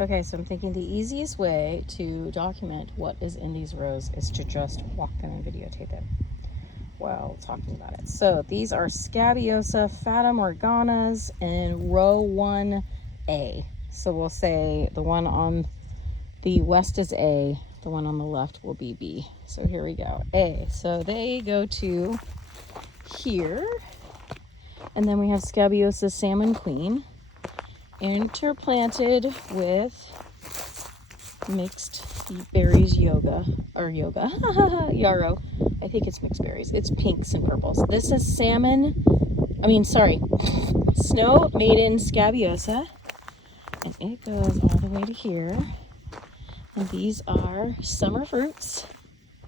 Okay, so I'm thinking the easiest way to document what is in these rows is to just walk them and videotape it while talking about it. So these are Scabiosa Fata Morganas in row 1A. So we'll say the one on the west is A, the one on the left will be B. So here we go, A. So they go to here, and then we have Scabiosa Salmon Queen interplanted with mixed berries yarrow. I think it's mixed berries. It's pinks and purples. This is snow maiden Scabiosa, and it goes all the way to here. And these are summer fruits.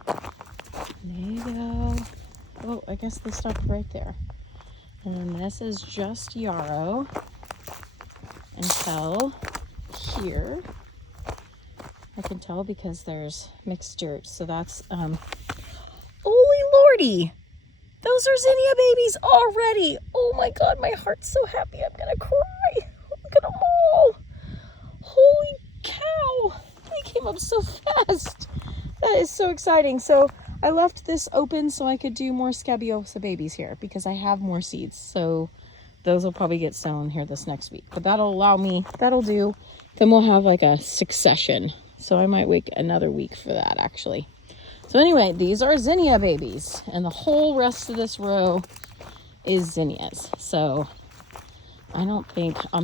There you go. Oh, I guess they stopped right there. And then this is just yarrow until here. I can tell because there's mixed dirt. So that's, holy lordy! Those are zinnia babies already. Oh my God, my heart's so happy. I'm gonna cry. Look at them all. Holy cow. They came up so fast. That is so exciting. So I left this open so I could do more Scabiosa babies here because I have more seeds. So those will probably get sown here this next week. But that'll do. Then we'll have like a succession. So I might wait another week for that actually. So anyway, these are zinnia babies, and the whole rest of this row is zinnias. So I'm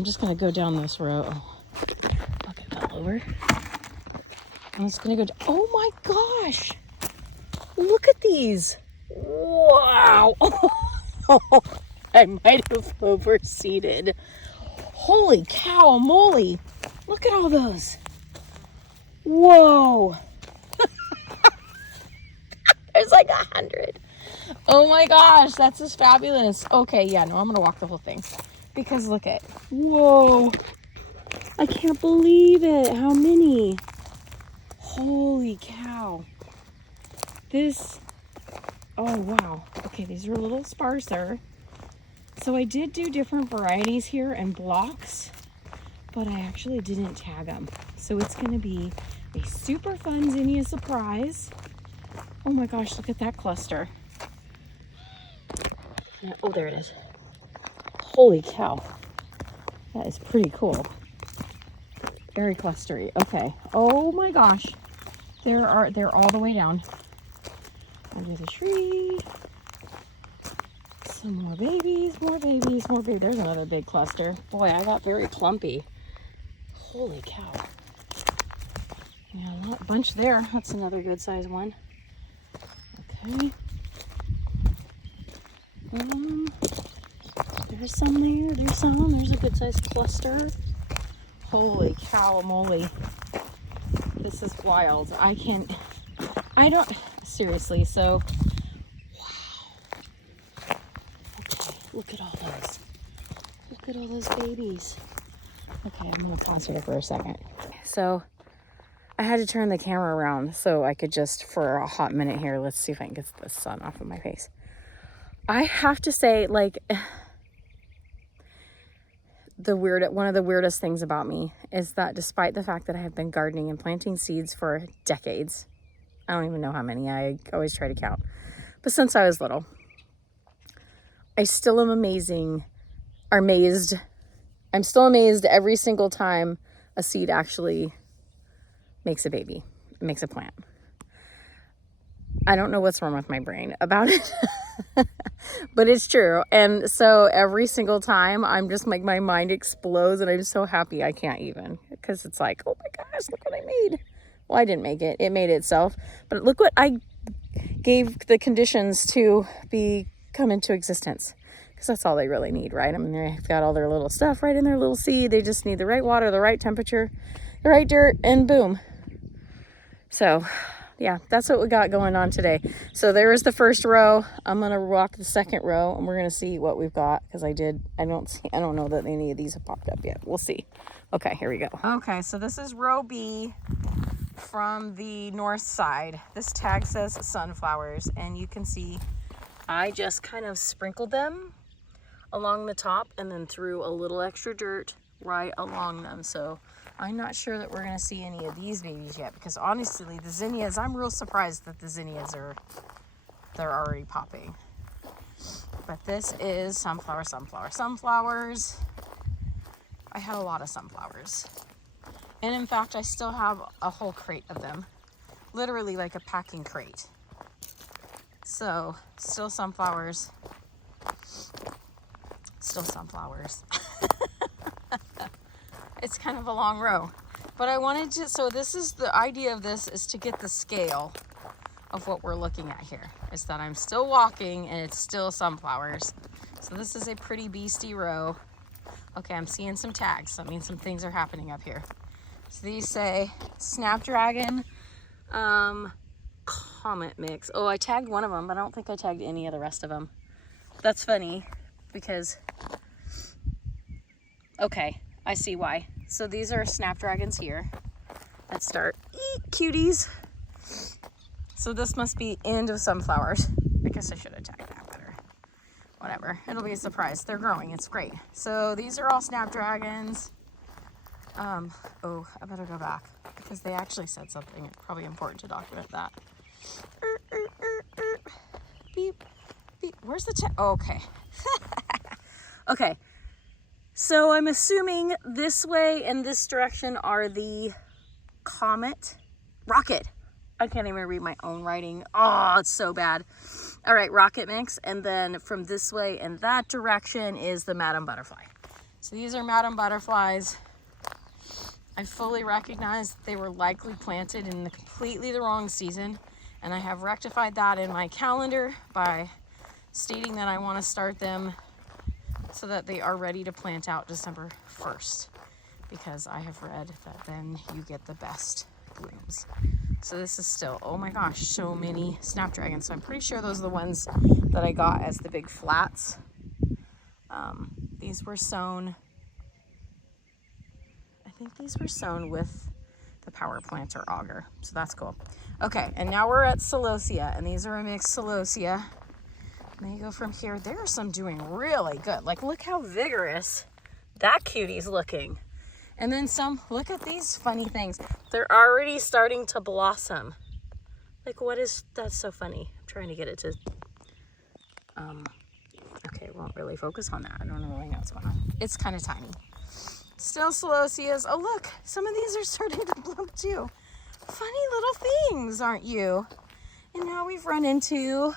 just gonna go down this row. Bucket fell over. I'm just gonna go down. Oh my gosh! Look at these! Wow! I might have overseeded. Holy cow moly! Look at all those! Whoa! There's like 100. Oh my gosh, that's just fabulous. Okay, yeah, no, I'm gonna walk the whole thing because look at, whoa, I can't believe it. How many? Holy cow. Oh wow. Okay, these are a little sparser. So I did do different varieties here and blocks, but I actually didn't tag them. So it's gonna be a super fun zinnia surprise. Oh my gosh, look at that cluster. Oh, there it is. Holy cow. That is pretty cool. Very clustery. Okay. Oh my gosh. They're all the way down. Under the tree. Some more babies, more babies, more babies. There's another big cluster. Boy, I got very clumpy. Holy cow. Yeah, a bunch there. That's another good size one. Okay. There's some there. There's a good sized cluster. Holy cow moly. This is wild. Seriously, so, wow. Okay, look at all those. Look at all those babies. Okay, I'm gonna pause here for a second. So, I had to turn the camera around so I could just, for a hot minute here, let's see if I can get the sun off of my face. I have to say, like, one of the weirdest things about me is that despite the fact that I have been gardening and planting seeds for decades, I don't even know how many, I always try to count, but since I was little, I still am amazed. I'm still amazed every single time a seed actually makes a baby, makes a plant. I don't know what's wrong with my brain about it, but it's true. And so every single time I'm just like, my mind explodes and I'm so happy I can't even, because it's like, oh my gosh, look what I made. Well, I didn't make it. It made itself. But look what I gave the conditions to come into existence. Because that's all they really need, right? I mean, they've got all their little stuff right in their little seed. They just need the right water, the right temperature, the right dirt, and boom. So, yeah, that's what we got going on today. So there is the first row. I'm going to walk the second row, and we're going to see what we've got. Because I don't know that any of these have popped up yet. We'll see. Okay, here we go. Okay, so this is row B. From the north side. This tag says sunflowers, and you can see I just kind of sprinkled them along the top and then threw a little extra dirt right along them. So I'm not sure that we're going to see any of these babies yet, because honestly, the zinnias, I'm real surprised that the zinnias they're already popping. But this is sunflowers. I had a lot of sunflowers. And in fact, I still have a whole crate of them. Literally like a packing crate. So, still sunflowers. Still sunflowers. It's kind of a long row. But I wanted to, so this is the idea of this, is to get the scale of what we're looking at here. Is that I'm still walking and it's still sunflowers. So this is a pretty beastie row. Okay, I'm seeing some tags. That means some things are happening up here. So these say Snapdragon Comet Mix. Oh, I tagged one of them, but I don't think I tagged any of the rest of them. That's funny because, okay, I see why. So these are Snapdragons here that start, cuties. So this must be end of sunflowers. I guess I should have tagged that better. Whatever, it'll be a surprise. They're growing, it's great. So these are all Snapdragons. Oh, I better go back because they actually said something. It's probably important to document that. Beep, beep. Where's the tag? Oh, okay. Okay. So I'm assuming this way and this direction are the rocket. I can't even read my own writing. Oh, it's so bad. All right, rocket mix. And then from this way and that direction is the Madam Butterfly. So these are Madam Butterflies. I fully recognize that they were likely planted in completely the wrong season. And I have rectified that in my calendar by stating that I want to start them so that they are ready to plant out December 1st. Because I have read that then you get the best blooms. So this is still, oh my gosh, so many Snapdragons. So I'm pretty sure those are the ones that I got as the big flats. These were sown, I think these were sown with the power planter auger. So that's cool. Okay, and now we're at Celosia, and these are a mixed Celosia. And they go from here. There are some doing really good. Like, look how vigorous that cutie's looking. And then some, look at these funny things. They're already starting to blossom. Like, what is, that's so funny. I'm trying to get it to, okay, it won't really focus on that. I don't really know what's going on. It's kind of tiny. Still Celosias. Oh, look, some of these are starting to bloom too. Funny little things, aren't you? And now we've run into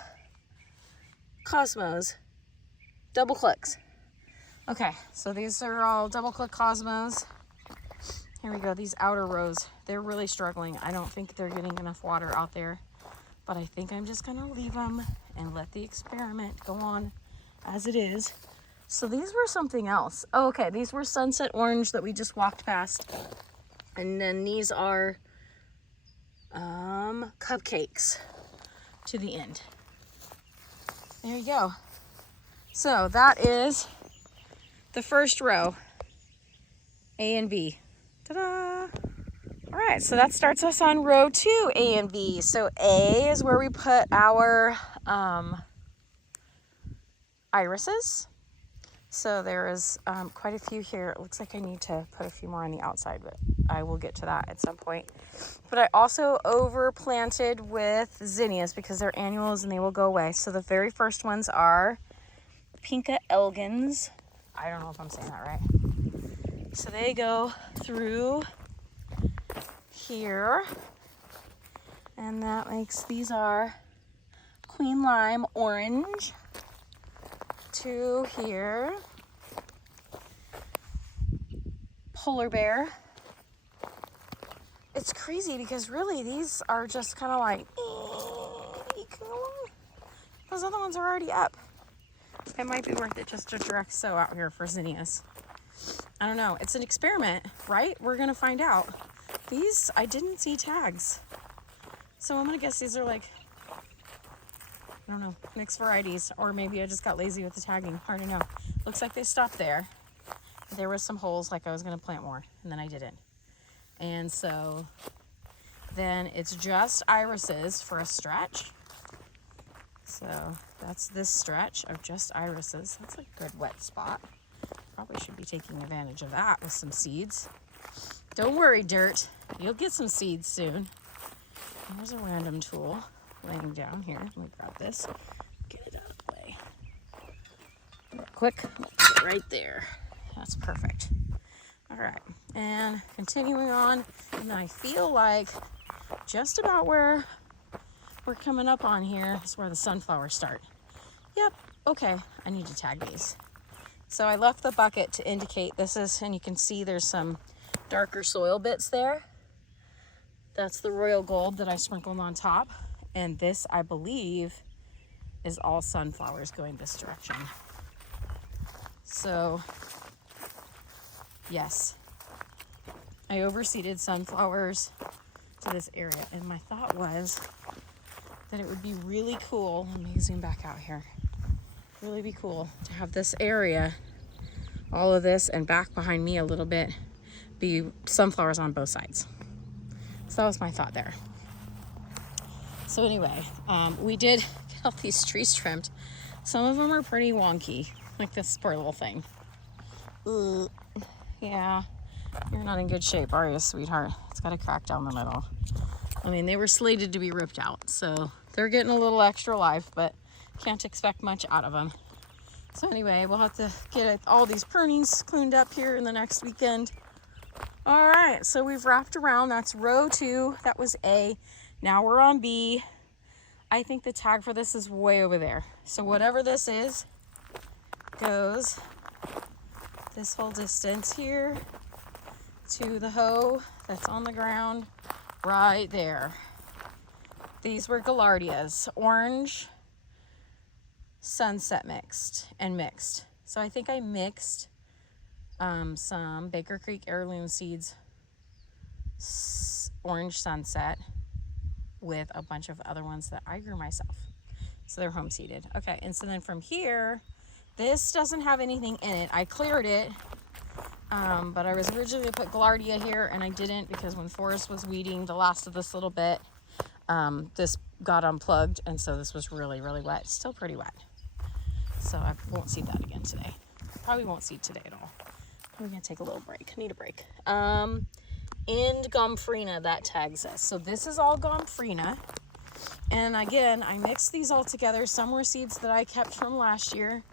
Cosmos. Double clicks. Okay, so these are all double click Cosmos. Here we go, these outer rows, they're really struggling. I don't think they're getting enough water out there, but I think I'm just gonna leave them and let the experiment go on as it is. So these were something else. Oh, okay, these were Sunset Orange that we just walked past. And then these are cupcakes to the end. There you go. So that is the first row, A and B. Ta-da! All right, so that starts us on row 2, A and B. So A is where we put our irises. So there is quite a few here. It looks like I need to put a few more on the outside, but I will get to that at some point. But I also overplanted with zinnias because they're annuals and they will go away. So the very first ones are Pinka Elegans. I don't know if I'm saying that right. So they go through here. And that makes, these are Queen Lime Orange. To here. Polar Bear. It's crazy because really these are just kind of like, those other ones are already up. It might be worth it just to direct sow out here for zinnias. I don't know. It's an experiment, right? We're going to find out. These, I didn't see tags. So I'm going to guess these are like, I don't know, mixed varieties. Or maybe I just got lazy with the tagging. Hard to know. Looks like they stopped there. There were some holes like I was going to plant more. And then I didn't. And so then it's just irises for a stretch. So that's this stretch of just irises. That's a good wet spot. Probably should be taking advantage of that with some seeds. Don't worry, dirt. You'll get some seeds soon. There's a random tool laying down here. Let me grab this. Get it out of the way. Real quick. Put it right there. That's perfect. All right. And continuing on. And I feel like just about where we're coming up on here is where the sunflowers start. Yep. Okay. I need to tag these. So I left the bucket to indicate this is, and you can see there's some darker soil bits there. That's the royal gold that I sprinkled on top. And this, I believe, is all sunflowers going this direction. So, yes, I overseeded sunflowers to this area. And my thought was that it would be really cool. Let me zoom back out here. Really be cool to have this area, all of this, and back behind me a little bit, be sunflowers on both sides. So that was my thought there. So anyway, we did get all these trees trimmed. Some of them are pretty wonky, like this poor little thing. Yeah, you're not in good shape, are you, sweetheart? It's got a crack down the middle. I mean, they were slated to be ripped out, so they're getting a little extra life, but can't expect much out of them. So anyway, we'll have to get all these prunings cleaned up here in the next weekend. All right, so we've wrapped around. That's row 2. That was A. Now we're on B. I think the tag for this is way over there. So whatever this is goes this whole distance here to the hoe that's on the ground right there. These were gaillardias, orange, sunset mixed. So I think I mixed some Baker Creek heirloom seeds, orange sunset, with a bunch of other ones that I grew myself. So they're home seeded. Okay, and so then from here, this doesn't have anything in it. I cleared it, but I was originally to put gaillardia here, and I didn't because when Forrest was weeding the last of this little bit, this got unplugged, and so this was really, really wet. Still pretty wet. So I won't seed that again today. Probably won't seed today at all. We're gonna take a little break. Need a break. End Gomphrena, that tags us. So this is all Gomphrena. And again, I mixed these all together. Some were seeds that I kept from last year.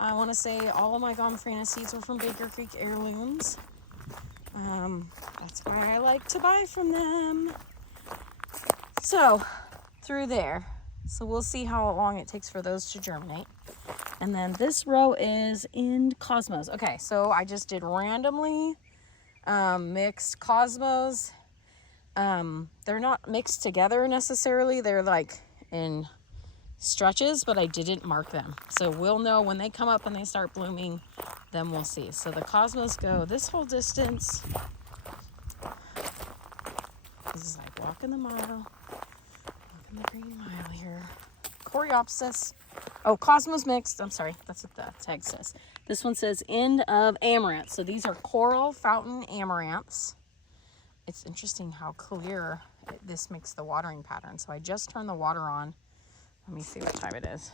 I want to say all of my Gomphrena seeds were from Baker Creek Heirlooms. That's why I like to buy from them. So through there. So we'll see how long it takes for those to germinate. And then this row is in Cosmos. Okay, so I just did randomly mixed Cosmos. They're not mixed together necessarily. They're like in stretches, but I didn't mark them. So we'll know when they come up and they start blooming, then we'll see. So the Cosmos go this whole distance. This is like walking the mile. Walking the green mile here. Coreopsis. Oh, Cosmos mixed. I'm sorry. That's what the tag says. This one says end of amaranth. So these are coral fountain amaranths. It's interesting how clear this makes the watering pattern. So I just turned the water on. Let me see what time it is.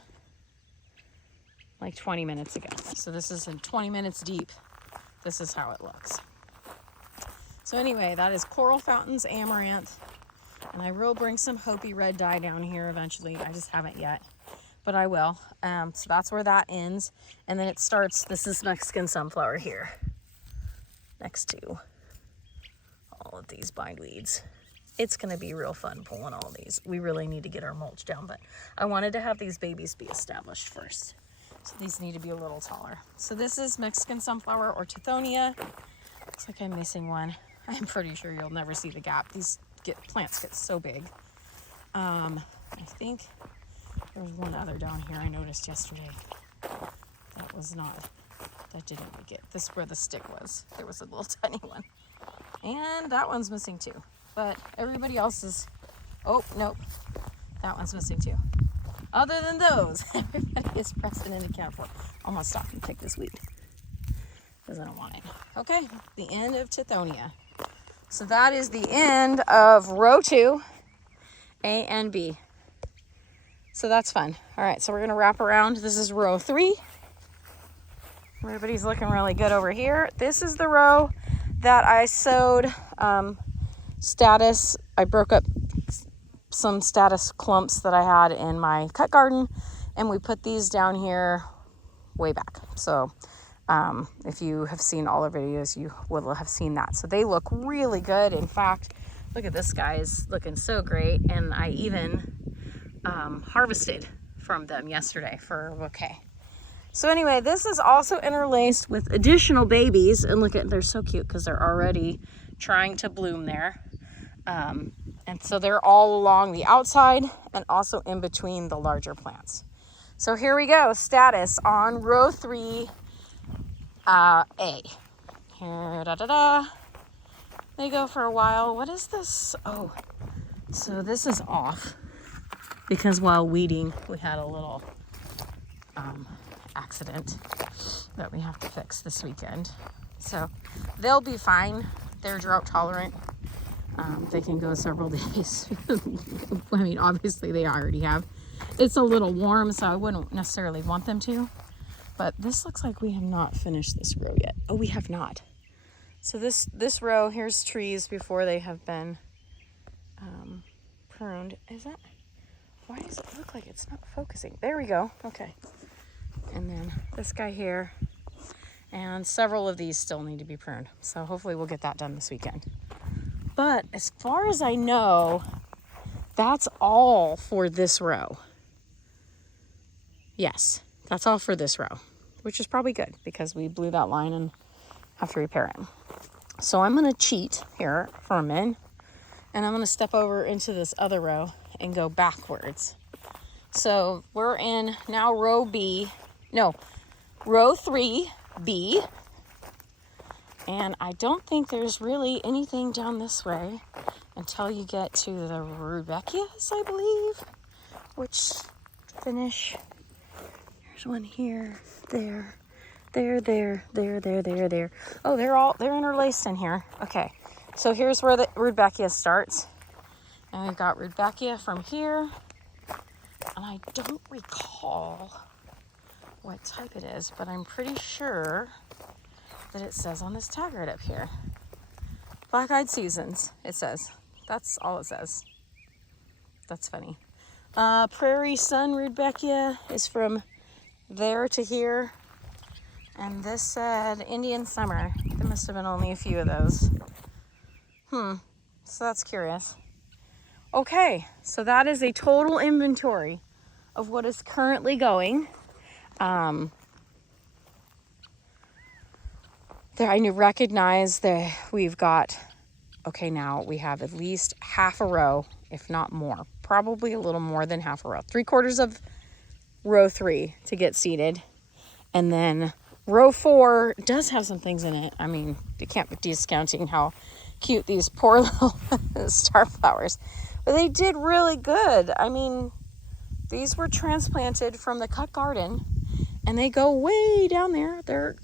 Like 20 minutes ago. So this is in 20 minutes deep. This is how it looks. So anyway, that is Coral Fountains Amaranth. And I will bring some Hopi red dye down here eventually. I just haven't yet, but I will. So that's where that ends. And then it starts, this is Mexican sunflower here. Next to all of these bindweeds. It's gonna be real fun pulling all these. We really need to get our mulch down, but I wanted to have these babies be established first. So these need to be a little taller. So this is Mexican sunflower or Tithonia. Looks like I'm missing one. I'm pretty sure you'll never see the gap. These plants get so big. I think there was one other down here I noticed yesterday. That didn't make it. This is where the stick was. There was a little tiny one. And that one's missing too. But everybody else is, oh, nope. That one's missing too. Other than those, everybody is pressing into camp for. I'm gonna stop and pick this weed because I don't want it. Okay, the end of Tithonia. So that is the end of row 2, A and B. So that's fun. All right, so we're gonna wrap around. This is row 3. Everybody's looking really good over here. This is the row that I sowed status. I broke up some status clumps that I had in my cut garden, and we put these down here way back. So if you have seen all our videos, you will have seen that. So they look really good. In fact, look at this guy, is looking so great. And I even harvested from them yesterday for a bouquet. So anyway, this is also interlaced with additional babies, and look at, they're so cute because they're already trying to bloom there. And so they're all along the outside and also in between the larger plants. So here we go, status on row 3, A. Here, they go for a while. What is this? Oh, so this is off because while weeding, we had a little accident that we have to fix this weekend. So they'll be fine. They're drought tolerant. They can go several days. I mean, obviously they already have. It's a little warm, so I wouldn't necessarily want them to. But this looks like we have not finished this row yet. Oh, we have not. So this row, here's trees before they have been pruned. Is that? Why does it look like it's not focusing? There we go. Okay. And then this guy here, and several of these still need to be pruned. So hopefully we'll get that done this weekend. But as far as I know, that's all for this row. Yes, that's all for this row, which is probably good because we blew that line and have to repair it. So I'm going to cheat here for a minute, and I'm going to step over into this other row and go backwards. So we're in now row 3B. And I don't think there's really anything down this way until you get to the Rudbeckias, I believe, which finish. There's one here, there. Oh, they're interlaced in here. Okay, so here's where the Rudbeckia starts. And we've got Rudbeckia from here. And I don't recall what type it is, but I'm pretty sure that it says on this tag right up here. Black-eyed Seasons, it says. That's all it says. That's funny. Prairie Sun Rudbeckia is from there to here. And this said Indian Summer. There must have been only a few of those. So that's curious. Okay, so that is a total inventory of what is currently going. I recognize that we've got, okay, now we have at least half a row, if not more, probably a little more than half a row, 3/4 of row 3 to get seeded. And then row 4 does have some things in it. I mean, you can't be discounting how cute these poor little star flowers, but they did really good. I mean, these were transplanted from the cut garden, and they go way down there. They're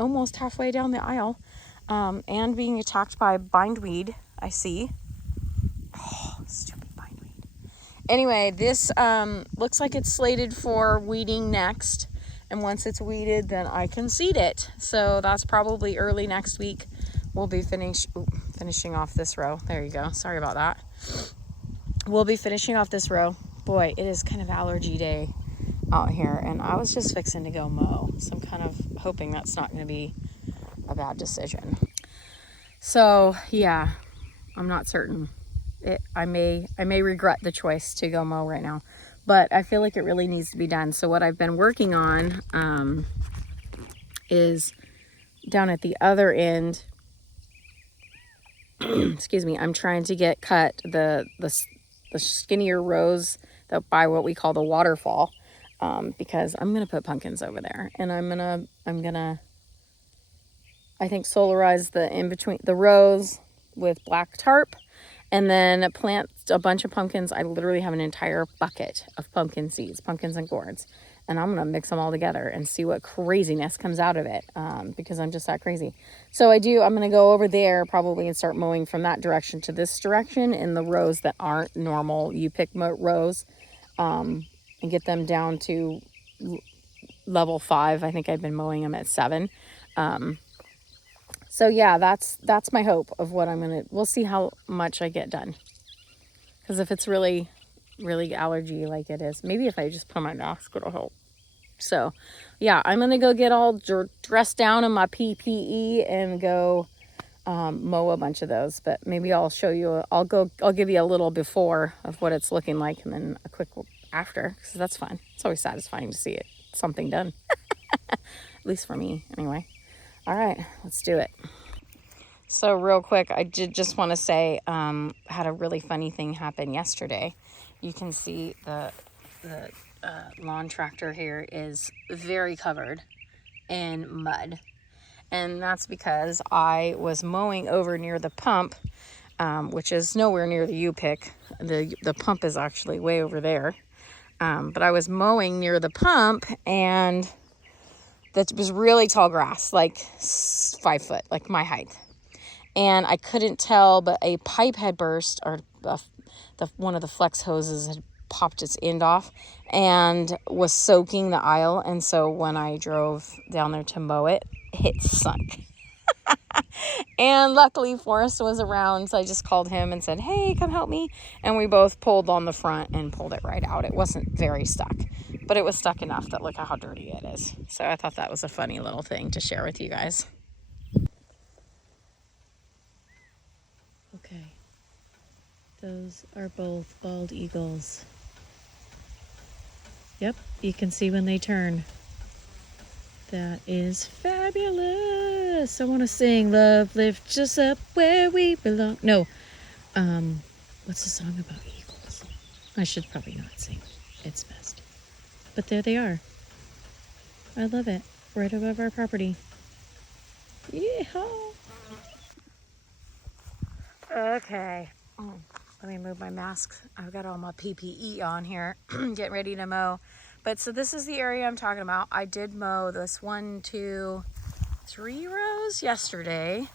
almost halfway down the aisle, and being attacked by bindweed, I see. Oh, stupid bindweed. Anyway, this looks like it's slated for weeding next, and once it's weeded, then I can seed it. So that's probably early next week. We'll be finishing off this row. There you go. Sorry about that. We'll be finishing off this row. Boy, it is kind of allergy day out here, and I was just fixing to go mow, so I'm kind of hoping that's not going to be a bad decision. So yeah, I'm not certain. I may regret the choice to go mow right now, but I feel like it really needs to be done. So what I've been working on is down at the other end. Excuse me. I'm trying to get cut the skinnier rows that by what we call the waterfall. Because I'm going to put pumpkins over there, and I'm going to, I think, solarize the in between the rows with black tarp, and then plant a bunch of pumpkins. I literally have an entire bucket of pumpkin seeds, pumpkins and gourds, and I'm going to mix them all together and see what craziness comes out of it, because I'm just that crazy. So I'm going to go over there probably and start mowing from that direction to this direction in the rows that aren't normal you-pick rows, and get them down to level 5. I think I've been mowing them at 7. So yeah, that's my hope of what I'm gonna, we'll see how much I get done. Because if it's really, really allergy like it is, maybe if I just put on my mask, it'll help. So yeah, I'm gonna go get all dressed down in my PPE and go mow a bunch of those. But maybe I'll show you, I'll give you a little before of what it's looking like and then a quick after, because that's fun. It's always satisfying to see it, something done. At least for me, anyway. All right, let's do it. So real quick, I did just want to say, had a really funny thing happen yesterday. You can see the lawn tractor here is very covered in mud. And that's because I was mowing over near the pump, which is nowhere near the U-pick. The pump is actually way over there. But I was mowing near the pump, and that was really tall grass, like 5 foot, like my height. And I couldn't tell, but a pipe had burst, or one of the flex hoses had popped its end off and was soaking the aisle. And so when I drove down there to mow it, it sunk. And luckily Forrest was around, so I just called him and said, hey, come help me. And we both pulled on the front and pulled it right out. It wasn't very stuck, but it was stuck enough that look at how dirty it is. So I thought that was a funny little thing to share with you guys. Okay, those are both bald eagles. Yep, you can see when they turn. That is fabulous. I want to sing Love Lifts Us Up Where We Belong. No, what's the song about eagles? I should probably not sing. It's best. But there they are. I love it. Right above our property. Yeehaw. Okay. Let me move my mask. I've got all my PPE on here, getting ready to mow. But so this is the area I'm talking about. I did mow this 1, 2, 3 rows yesterday,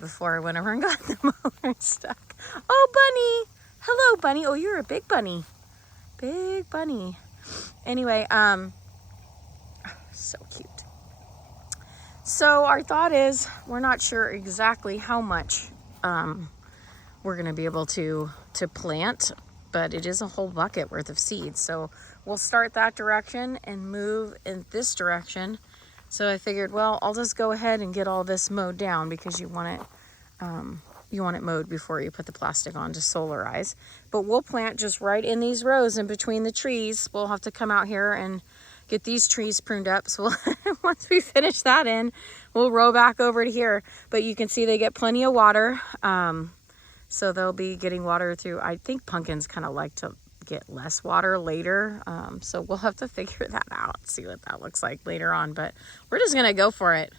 before I went over and got the mower stuck. Oh, bunny. Hello, bunny. Oh, you're a big bunny. Big bunny. Anyway, so cute. So our thought is, we're not sure exactly how much we're going to be able to plant, but it is a whole bucket worth of seeds. So we'll start that direction and move in this direction. So I figured, well, I'll just go ahead and get all this mowed down, because you want it mowed before you put the plastic on to solarize. But we'll plant just right in these rows in between the trees. We'll have to come out here and get these trees pruned up. So once we finish that in, we'll row back over to here. But you can see they get plenty of water. So they'll be getting water through. I think pumpkins kind of like to get less water later. So we'll have to figure that out, see what that looks like later on. But we're just going to go for it,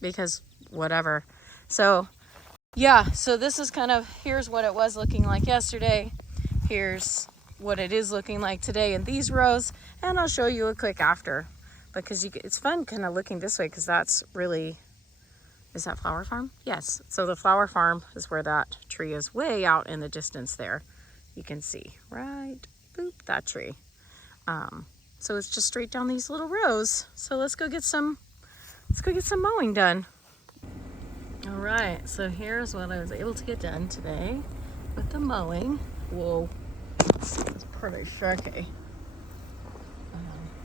because whatever. So yeah, so this is kind of, here's what it was looking like yesterday. Here's what it is looking like today in these rows. And I'll show you a quick after, because it's fun kind of looking this way, because that's really, is that Flower Farm? Yes. So the Flower Farm is where that tree is, way out in the distance there. You can see, right, boop, that tree. So it's just straight down these little rows. So let's go get some mowing done. All right, so here's what I was able to get done today with the mowing. Whoa, it's pretty shaky.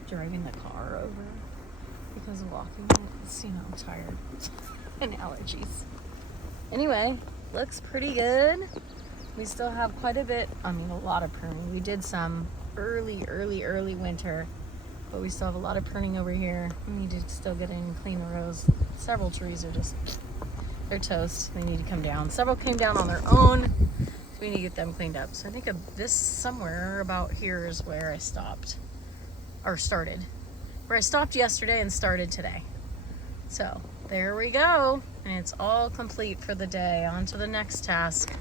Driving the car over because of walking. It's, I'm tired and allergies. Anyway, looks pretty good. We still have quite a bit, a lot of pruning. We did some early winter, but we still have a lot of pruning over here. We need to still get in and clean the rows. Several trees are just, they're toast. They need to come down. Several came down on their own, so we need to get them cleaned up. So I think this somewhere about here is where I stopped, or started. Where I stopped yesterday and started today. So there we go. And it's all complete for the day. On to the next task.